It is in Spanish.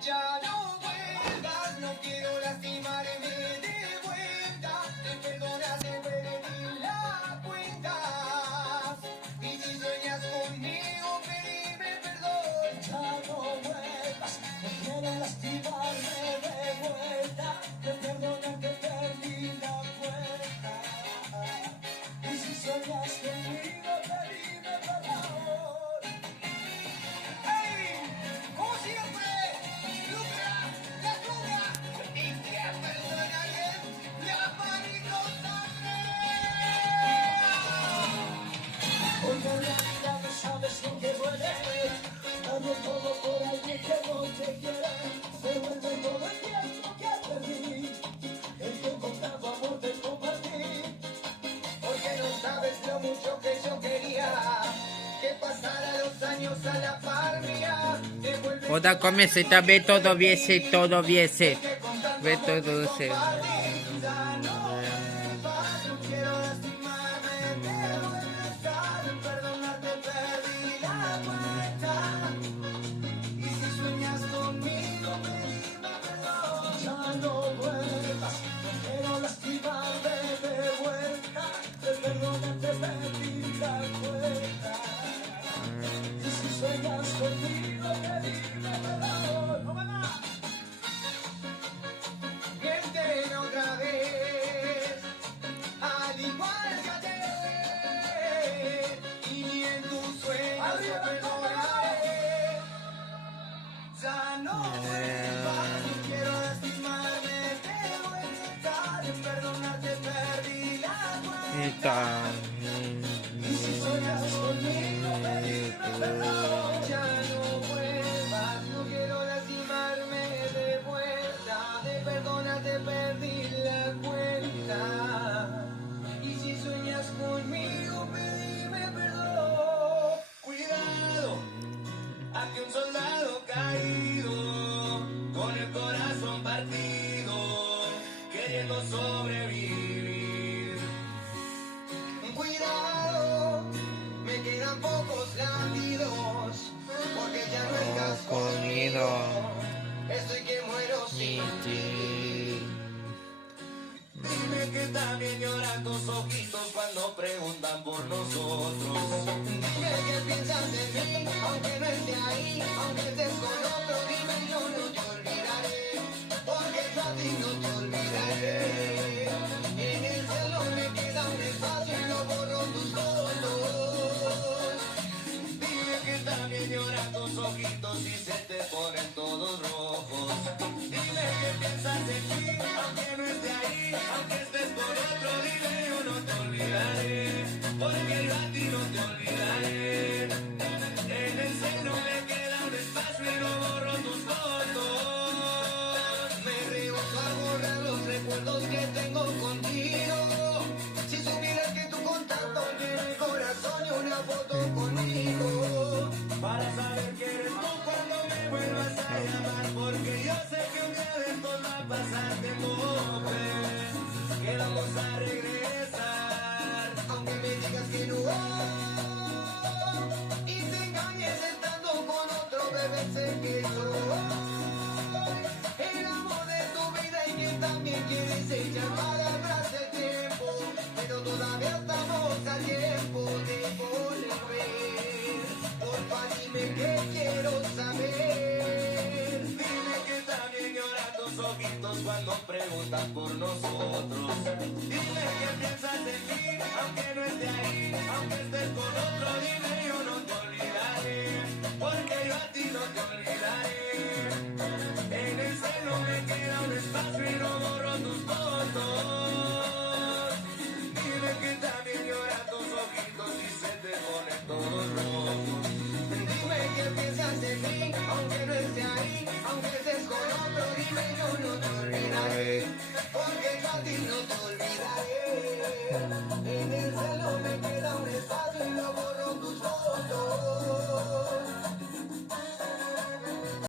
Ya no vuelvas, no quiero lastimarme de vuelta. Te perdonas, te perdí la cuenta. Y si sueñas conmigo, pedime perdón. Ya no vuelvas, no quiero lastimarme de vuelta. Te perdonas, te perdí la cuenta. Y si sueñas conmigo, pedime perdón. Como siempre, Lucra, la Cluga y que personales, la maricosa. Porque en realidad no sabes lo que duele, dando todo por alguien que no te quiere, devuelve todo el tiempo que perdí, el tiempo tanto amor te compartí, porque no sabes lo mucho que yo quería, que pasara los años a la par mía. Oda começa, ve todo viese, todo viese. Ve todo viese. Sobrevivir. Cuidado, me quedan pocos latidos, porque ya no estás conmigo. Estoy que muero sin ti. Dime que también lloran tus ojitos cuando preguntan por nosotros. Dime que piensas en mí, aunque no esté ahí, aunque estés con otro. Dime yo no te olvidaré, porque yo a ti no te olvidaré. En el cielo me queda un espacio y no borro tus fotos. Dime que también lloran tus ojitos y se te ponen todos rojos. Dime que piensas en mí, aunque no esté ahí, aunque estés con otro. Dime yo no te olvidaré, porque yo a ti no te olvidaré. En el cielo me queda un espacio y no borro tus fotos. Me rehúso a borrar los recuerdos que tengo contigo. Si supieras que tu contacto tiene el corazón y una foto conmigo, para saber que eres tú cuando me vuelvas a llamar, porque yo sé que un día de estos va a pasar de tope, que vamos a regresar, aunque me digas que no, y te engañes estando con otro, bebé, sé que soy el amor de tu vida y que también quieres echar para atrás el tiempo, pero todavía estamos a tiempo de volver. Porfa, dime que quiero saber. Dime que también lloran tus ojitos cuando preguntan por nosotros. Dime que piensas en mí, aunque no esté ahí, aunque